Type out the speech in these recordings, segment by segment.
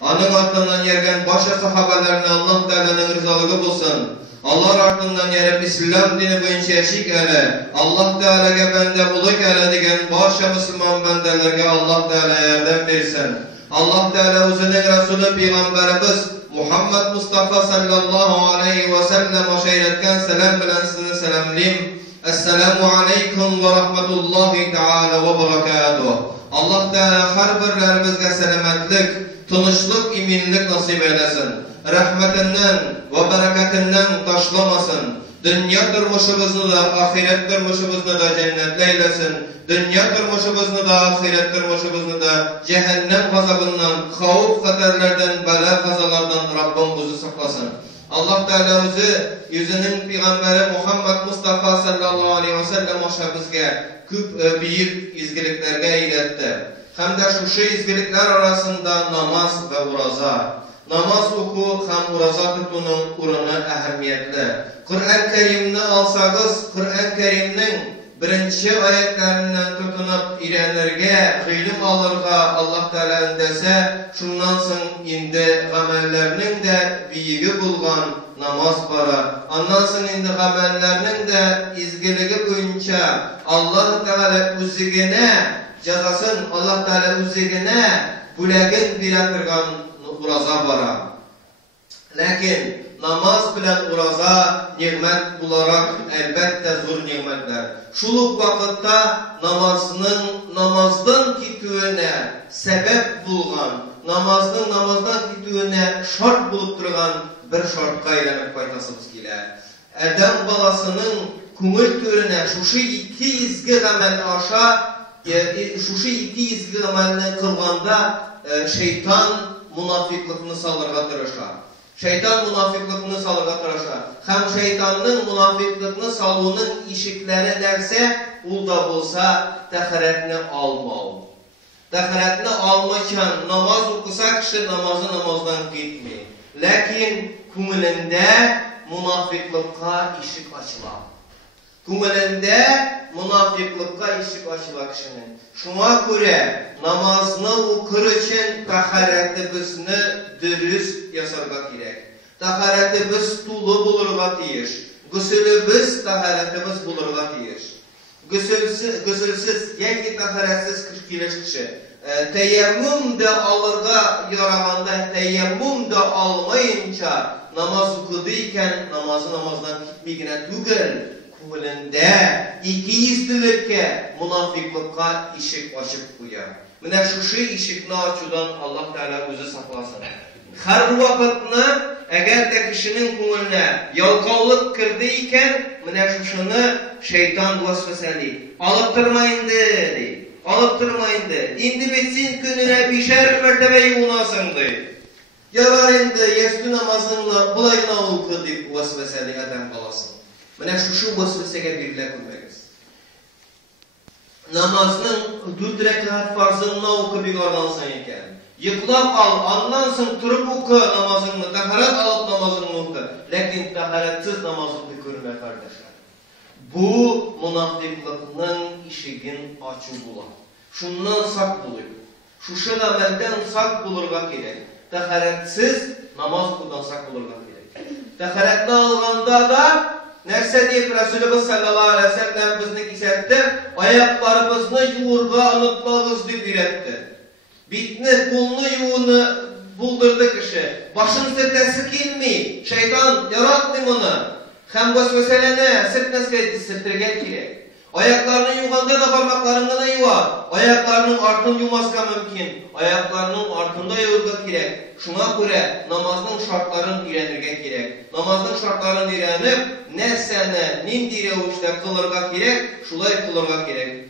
Anın ardından yergen başa sahabelerine Allah Teala'nın rızalığı bulsun. Allah ardından yerip İslam dini boyunca eşik ele. Allah Teala'ya bende buluk ele degen başa Müslüman bendelerge Allah Teala yerden versin. Allah Teala özünün Resulü Peygamberimiz Muhammed Mustafa sallallahu aleyhi ve sellem o şehretken selam bilen sizi selamlayayım. Esselamu aleyküm ve rahmetullahi teala ve berekatuhu. Allah Teala her birlerimizge selametlik, tunuşluk, iminlik nasip eylesin. Rahmetinden ve bereketinden taşlamasın. Dünya durmuşumuzu da, ahiret durmuşumuzu da cennetle eylesin. Dünya durmuşumuzu da, ahiret durmuşumuzu da cehennem gazabından, havuf kaderlerden, bela kazalardan Rabbim bizi saklasın. Allah Teala özü yüzünün Peygamberi Muhammed Mustafa sallallahu aleyhi ve sellem aşabızga küp büyük izgiliklerge eyletti. Hem de şu izgilikler arasında namaz ve uraza. Namaz oku hem uraza tutunun urunu ehemmiyetli. Kur'an-ı Kerim'ni alsağız, Kur'an-ı Kerim'nin birinci ayetlerinden tutunup irenlerge, ilim alırga Allah Teala öndese, şundan son indi gamellerinin de büyüğü bulgan namaz para. Ondan son indi gamellerinin de izgiligi boyunca Allah Teala üzigine cezasın, Allah Teala üzigine bulegin biletirgan uraza bara. Lakin namaz bilen uraza nimet bularak elbette zor nimetler. Şuluk vakitte namazdan kitüğüne sebep bulgan, namazdan kitüğüne şart bulup durgan bir şartka eylemek paytasımız gile. Erdem balasının kumul türüne şuşu iki izgi gamel aşa, şuşu iki izgi gamelini kılganda şeytan munafiklikini salırga tırışa. Şeytan munafiklikini salırga tırışa. Hem şeytanın munafiklikini salunun işikleri derse, ul da bulsa tehiretini almalı. Tehiretini almayken namaz okusa kişi namazdan gitmiyor. Lakin kumulinde munafiklikka işik açılar. Kumulinde munafiklikka işik açılar kişinin. Şuna göre namazını okur için taharetimizni dürüst yasarga gerek. Taharetimiz tulu bulurga tiyiş. Güsülübüz taharetimiz bulurga tiyiş. Güsülsüz yeki taharetsiz kişileş kişi. Teyemmüm de alırga yaraganda teyemmüm de almayınca namaz okuduyken namazdan gitmeyene tügel. Kumulinde ikiyizlilikке, munafiklikka işik açıp koyar. Mine şu işikni açudan Allah Teala özü saklasın. Her vakitini eğer de kişinin kumuluna yalqavlık kirdiyken mine şunu şeytan vasfeseli. Alıptırmayın dedi. Alıptırmayın dedi. İndi bitsin gününe bişer mertebe yunasın dedi. Yarar indi yestü namazınla bulayına oku deyip vasfeseli adam kalasın. Mene şu vasfesege birle koymayız. Namazının 4 rekat farzını oku bir gardansın iken. Yıklap al, ondan sonra turup oku namazını, taharet alıp namazını oku. Lakin taharetsiz namazını görme kardeşler. Bu munafiklikinin işigin açı bulan. Şundan sak buluyor. Şu amelden sak bulurga gerek. Taharetsiz namaz okudan sak bulurga gerek. Taharetli alganda da nerse deyip Resulümüz sallallahu aleyhi ve sellem bizni kisetti, ayaklarımızı yuğurga unutmağız deyip üretti. Bitni, kulunu yuğunu buldurdu kişi. Başın sirtesi kilmi, şeytan yaratmıyor onu. Hem vesveselene sirtmesine sirtirgen gerek. Ayaklarını yuğanda da parmaklarını yuva. Ayaklarının artını yumaska mümkün. Ayaklarının artında yuğurga gerek. Şuna göre namazın şartlarını öğrenirge gerek. Namazın şartlarını öğrenip nesene, nindire uçta kılırga gerek, şulay kılırga gerek.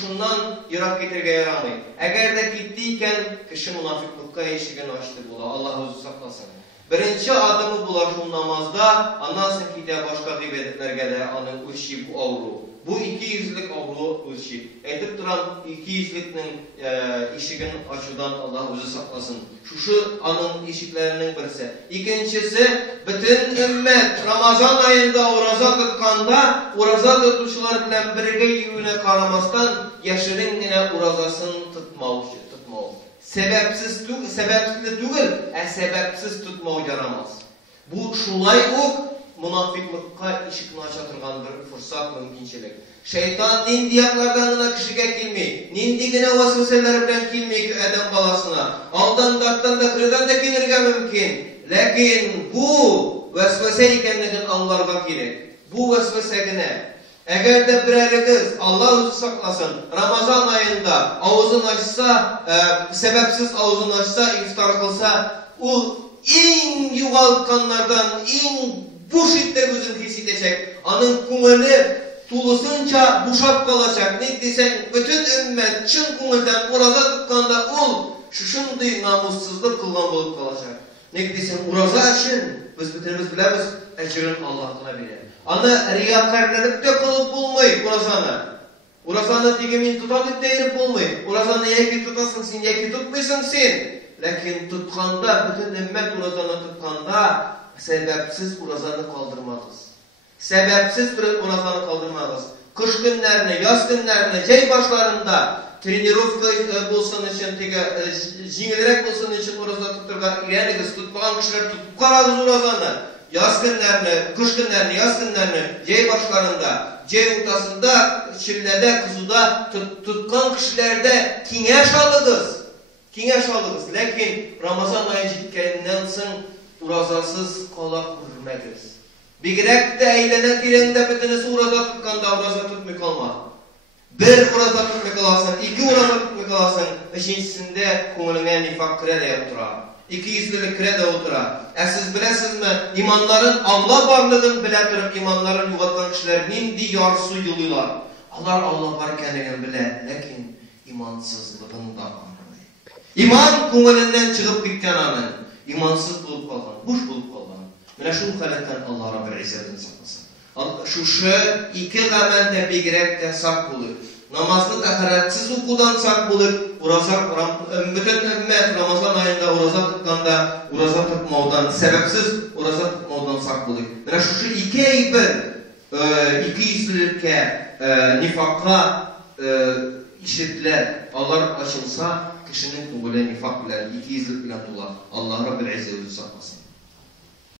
Şundan yırak getirge yaramayın. Eğer de gittiyken kişi munafiklikka eşigini açtı bula. Allah özü saklasın. Birinci adımı bula şu namazda, ondan sonra ki başka ibadetlerge de anın uşi bu avru. Bu ikiyüzlük avru uşi. Etip duran ikiyüzlüknin işigini açıdan Allah özü saklasın. Şu anın işiklerinin birisi. İkincisi, bütün ümmet Ramazan ayında uraza tutkanda, uraza tutuşular bilen birge yüğüne karamastan yaşının yine urazasını tutmalı. sebepsiz түгел, sebepsiz tutmao yaramaz. Bu şulay münafıklıkka işikini aça turgan bir fırsat, mümkinçilik. Şeytan nindi yaklardan gına kişiге kilmey, nindi gine vasveseler bilen kilmey ki adam balasına. Aldan darttan da kırıdan da gelirge mümkün. Lakin bu vesvese ikenligin anlarga gerek. Bu vesvese gine. Eğer de bireriniz Allah özü saklasın, Ramazan ayında ağzını açsa, sebepsiz ağzını açsa, iftar kılsa, o en yuvalkanlardan, en bu şiddet gözün his edecek. Anın kumunu tulusunca buşap kalacak. Ne desen bütün ümmet çın kumuldan uraza tutkanda ol, şuşunday namussuzluk kılgan bulup kalacak. Ne desen uraza açın, biz bütünümüz bilemiz, ecrin Allah'ına bilir. Ana riyakarlanıp da kılıp bulmayı urazanı. Urazanı digemin tutadık deyirip bulmayı. Urazanı yeki tutasın sen, yeki tutmuşsun sen. Lakin tutkanda, bütün ümmet urazanı tutkanda sebepsiz urazanı kaldırmadız. Sebepsiz urazanı kaldırmadız. Kış günlerini, yaz günlerini, cey başlarında trenirovka bulsun için, jingilrek bulsun için urazanı tuturga ileriniz tutmayan kişiler tutup karadız urazanı. Yaz günlerini, kış günlerini, yaz günlerini cey başlarında, cey ortasında, çillede, kuzuda tutkan kişilerde kineş alırız. Kineş alırız. Lakin Ramazan ayı citkeninden son urazasız kolak vurmediriz. Bir girek de eğlenen girende bütünüsü uraza tutkanda uraza tutmay kalma. Bir uraza tutmay kalasın, iki uraza tutmay kalasın, üçüncüsünde kumulüne nifak krede yaptıra. İkiyüzlülük krede otura. Siz bilesizmi, imanların Allah varlığını bile durup imanların yuvatlan kişiler nindi yarısı yılıyorlar. Allah var kendine bile, lakin imansızlığını da anlamayın. İman kumulünden çıkıp gitken anın, imansız bulup kaldan, boş bulup kaldan. Mine şunu halekten Allah Rabbi İzzetini saklasın. Şu iki gamelde bir girek de sak buluyor. Namazını taharatsiz okudan sak bulup, bütün ümmet Ramazan ayında uraza tutkanda, uraza tutmaudan, sebepsiz uraza tutmaudan sak bulup. Yani şu iki iki yüzlülükke, nifakka işitler, Allah açılsa, kişinin kumule nifak bilen, iki yüzlülük bilen dolar. Allah Rabbil İzzetini saklasın.